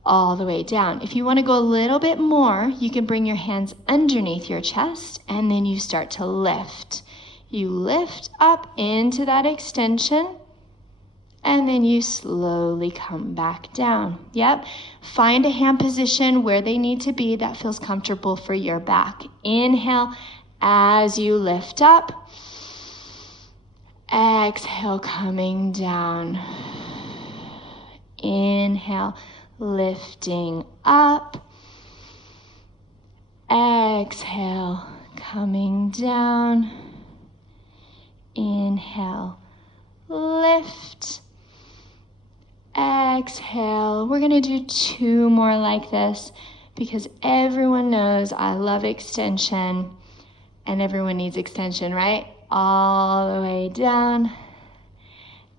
All the way down. If you want to go a little bit more, you can bring your hands underneath your chest, and then you start to lift. You lift up into that extension, and then you slowly come back down. Yep. Find a hand position where they need to be that feels comfortable for your back. Inhale as you lift up. Exhale, coming down. Inhale, lifting up. Exhale, coming down. Inhale, lift. Exhale. We're going to do 2 more like this because everyone knows I love extension, and everyone needs extension, right? All the way down.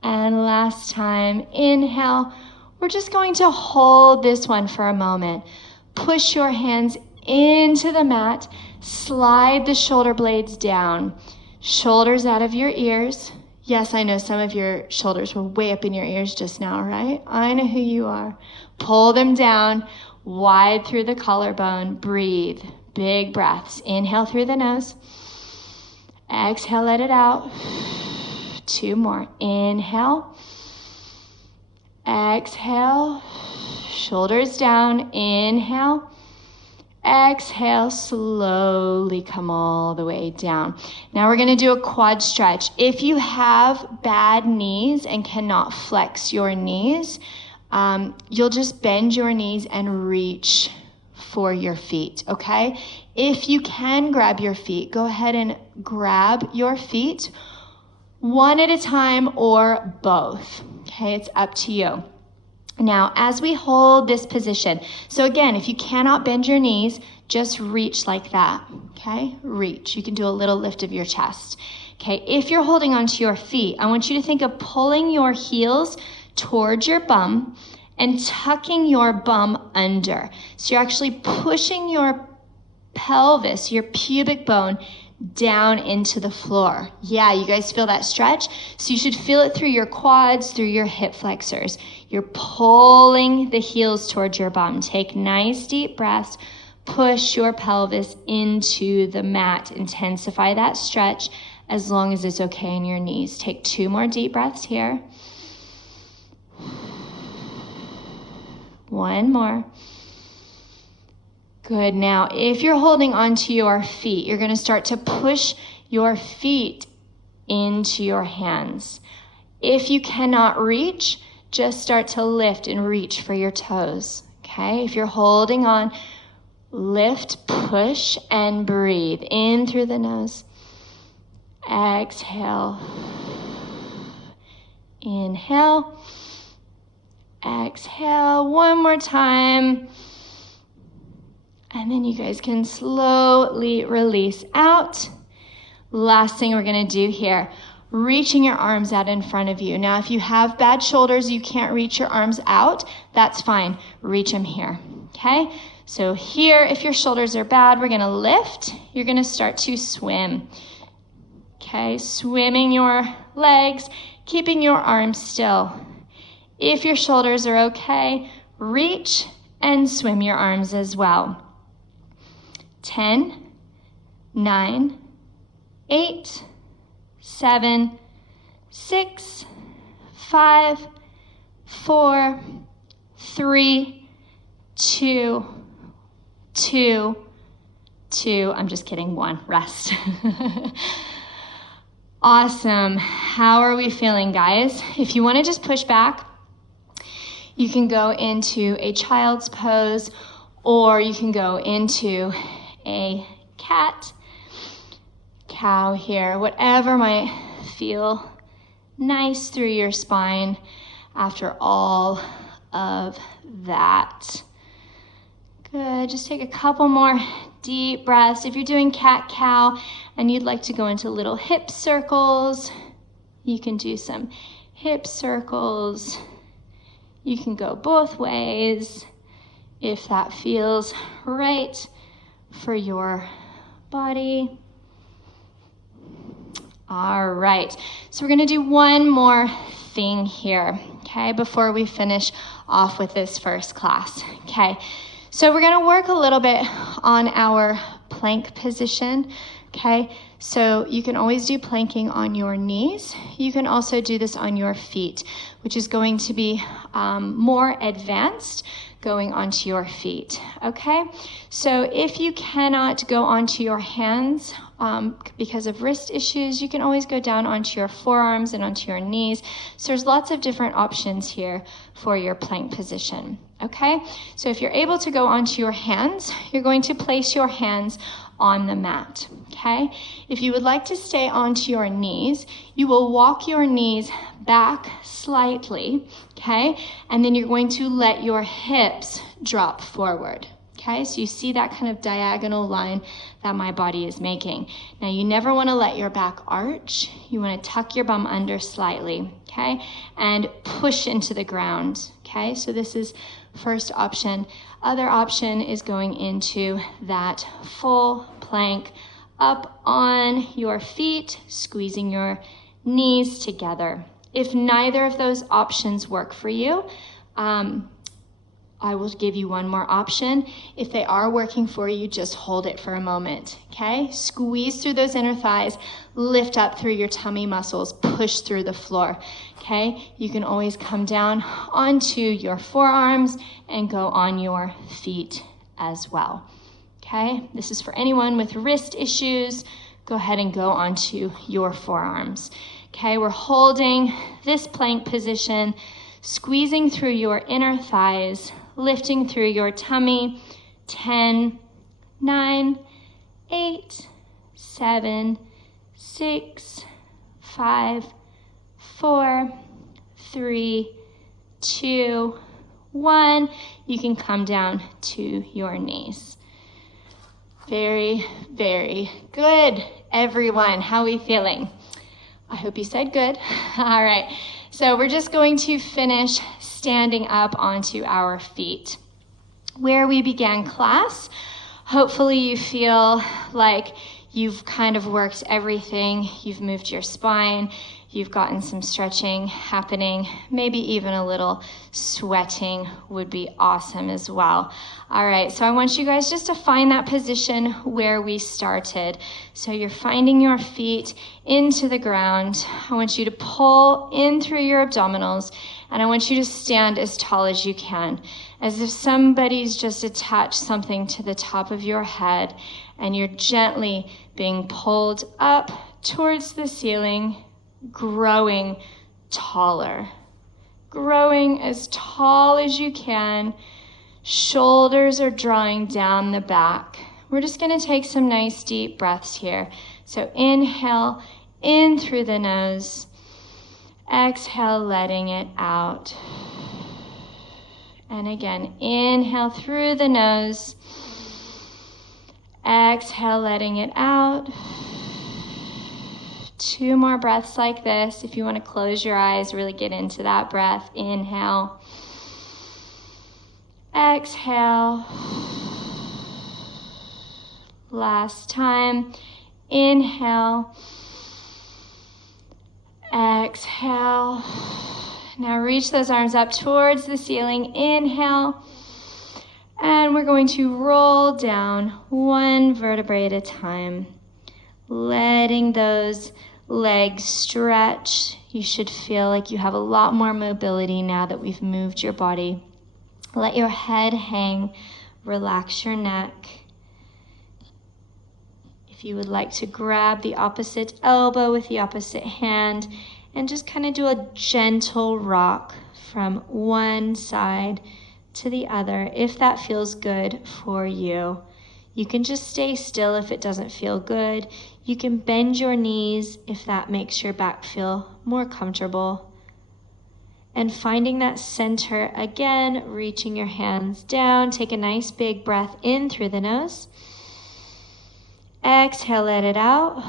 And last time, inhale. We're just going to hold this one for a moment. Push your hands into the mat. Slide the shoulder blades down. Shoulders out of your ears. Yes, I know some of your shoulders were way up in your ears just now, right? I know who you are. Pull them down, wide through the collarbone. Breathe. Big breaths. Inhale through the nose. Exhale, let it out. 2 more. Inhale. Exhale, shoulders down, inhale, exhale, slowly come all the way down. Now we're going to do a quad stretch. If you have bad knees and cannot flex your knees, you'll just bend your knees and reach for your feet, okay? If you can grab your feet, go ahead and grab your feet, one at a time or both. Okay, it's up to you. Now, as we hold this position, so again, if you cannot bend your knees, just reach like that. Okay, reach. You can do a little lift of your chest. Okay, if you're holding onto your feet, I want you to think of pulling your heels towards your bum and tucking your bum under. So you're actually pushing your pelvis, your pubic bone, down into the floor. Yeah, you guys feel that stretch? So you should feel it through your quads, through your hip flexors. You're pulling the heels towards your bum. Take nice deep breaths. Push your pelvis into the mat. Intensify that stretch as long as it's okay in your knees. Take 2 more deep breaths here. 1 more. Good. Now, if you're holding onto your feet, you're going to start to push your feet into your hands. If you cannot reach, just start to lift and reach for your toes. Okay? If you're holding on, lift, push, and breathe. In through the nose. Exhale. Inhale. Exhale. 1 more time. And then you guys can slowly release out. Last thing we're going to do here, reaching your arms out in front of you. Now, if you have bad shoulders, you can't reach your arms out, that's fine. Reach them here, okay? So here, if your shoulders are bad, we're going to lift. You're going to start to swim. Okay, swimming your legs, keeping your arms still. If your shoulders are okay, reach and swim your arms as well. 10, 9, 8, 7, 6, 5, 4, 3, 2, 2, 2. I'm just kidding, 1. Rest. Awesome. How are we feeling, guys? If you want to just push back, you can go into a child's pose, or you can go into a cat, cow here, whatever might feel nice through your spine after all of that. Good. Just take a couple more deep breaths. If you're doing cat-cow and you'd like to go into little hip circles, you can do some hip circles. You can go both ways if that feels right for your body. All right. So we're going to do one more thing here, okay, before we finish off with this first class. Okay. So we're going to work a little bit on our plank position, okay? So you can always do planking on your knees. You can also do this on your feet, which is going to be more advanced going onto your feet, okay? So if you cannot go onto your hands because of wrist issues, you can always go down onto your forearms and onto your knees. So there's lots of different options here for your plank position, okay? So if you're able to go onto your hands, you're going to place your hands on the mat, okay? If you would like to stay onto your knees, you will walk your knees back slightly, okay? And then you're going to let your hips drop forward, okay? So you see that kind of diagonal line that my body is making. Now you never want to let your back arch. You want to tuck your bum under slightly, okay? And push into the ground, okay? So this is first option. Other option is going into that full plank up on your feet, squeezing your knees together. If neither of those options work for you, I will give you one more option. If they are working for you, just hold it for a moment, okay? Squeeze through those inner thighs, lift up through your tummy muscles, push through the floor, okay? You can always come down onto your forearms and go on your feet as well, okay? This is for anyone with wrist issues. Go ahead and go onto your forearms, okay? We're holding this plank position, squeezing through your inner thighs, lifting through your tummy. 10, 9, 8, 7, 6, 5, 4, 3, 2, 1. You can come down to your knees. Very, very good, everyone. How are we feeling? I hope you said good. All right. So we're just going to finish standing up onto our feet. Where we began class, hopefully you feel like you've kind of worked everything. You've moved your spine. You've gotten some stretching happening. Maybe even a little sweating would be awesome as well. All right, so I want you guys just to find that position where we started. So you're finding your feet into the ground. I want you to pull in through your abdominals, and I want you to stand as tall as you can, as if somebody's just attached something to the top of your head, and you're gently being pulled up towards the ceiling, growing taller, growing as tall as you can. Shoulders are drawing down the back. We're just going to take some nice deep breaths here. So inhale in through the nose, exhale, letting it out. And again, inhale through the nose, exhale, letting it out. 2 more breaths like this. If you want to close your eyes, really get into that breath. Inhale. Exhale. Last time. Inhale. Exhale. Now reach those arms up towards the ceiling. Inhale. And we're going to roll down one vertebrae at a time, letting those legs stretch. You should feel like you have a lot more mobility now that we've moved your body. Let your head hang. Relax your neck. If you would like to grab the opposite elbow with the opposite hand and just kind of do a gentle rock from one side to the other, if that feels good for you. You can just stay still if it doesn't feel good. You can bend your knees if that makes your back feel more comfortable. And finding that center again, reaching your hands down. Take a nice big breath in through the nose. Exhale, let it out.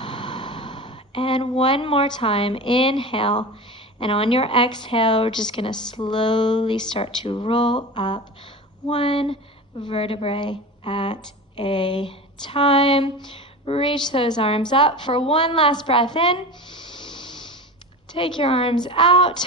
And one more time, inhale. And on your exhale, we're just gonna slowly start to roll up one vertebrae at a time. Reach those arms up for one last breath in. Take your arms out.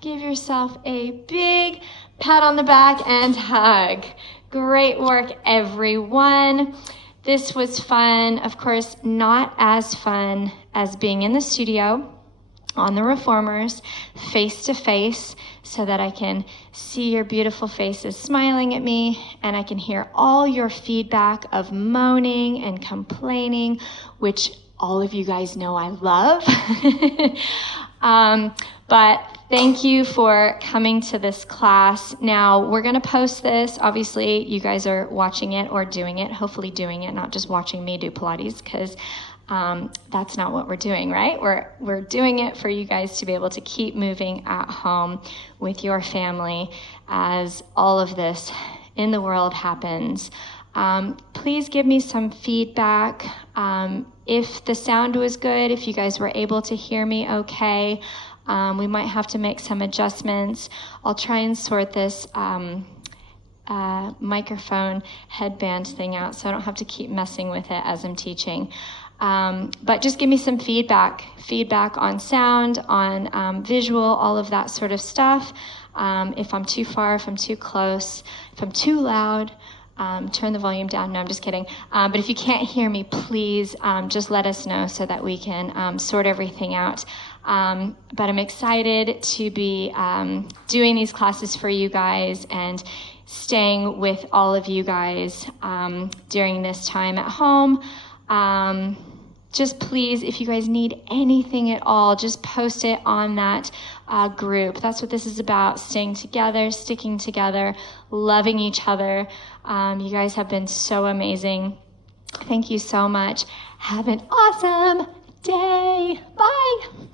Give yourself a big pat on the back and hug. Great work, everyone. This was fun. Of course, not as fun as being in the studio on the reformers, face to face, so that I can see your beautiful faces smiling at me, and I can hear all your feedback of moaning and complaining, which all of you guys know I love. But thank you for coming to this class. Now, we're going to post this. Obviously, you guys are watching it or doing it, hopefully doing it, not just watching me do Pilates, because that's not what we're doing, right? We're doing it for you guys to be able to keep moving at home with your family as all of this in the world happens. Please give me some feedback. If the sound was good, if you guys were able to hear me okay, we might have to make some adjustments. I'll try and sort this microphone headband thing out so I don't have to keep messing with it as I'm teaching. But just give me some feedback on sound, on visual, all of that sort of stuff. If I'm too far, if I'm too close, if I'm too loud, turn the volume down. No, I'm just kidding. But if you can't hear me, please just let us know so that we can sort everything out. But I'm excited to be doing these classes for you guys and staying with all of you guys during this time at home. Just please, if you guys need anything at all, just post it on that group. That's what this is about, staying together, sticking together, loving each other. You guys have been so amazing. Thank you so much. Have an awesome day. Bye.